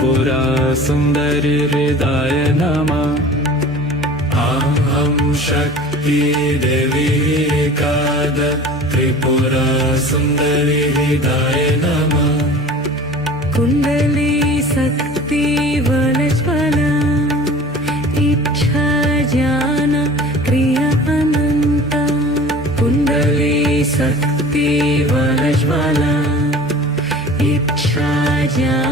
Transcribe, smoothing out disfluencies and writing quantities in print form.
त्रिपुरा सुन्दरि हृदय नमः। अहं शक्ति देवी काद त्रिपुरा सुन्दरि हृदय नमः। कुण्डली शक्ति वनज्वला इच्छा ज्ञान क्रिया अनन्ता। कुण्डली शक्ति वनज्वला इच्छा ज्ञान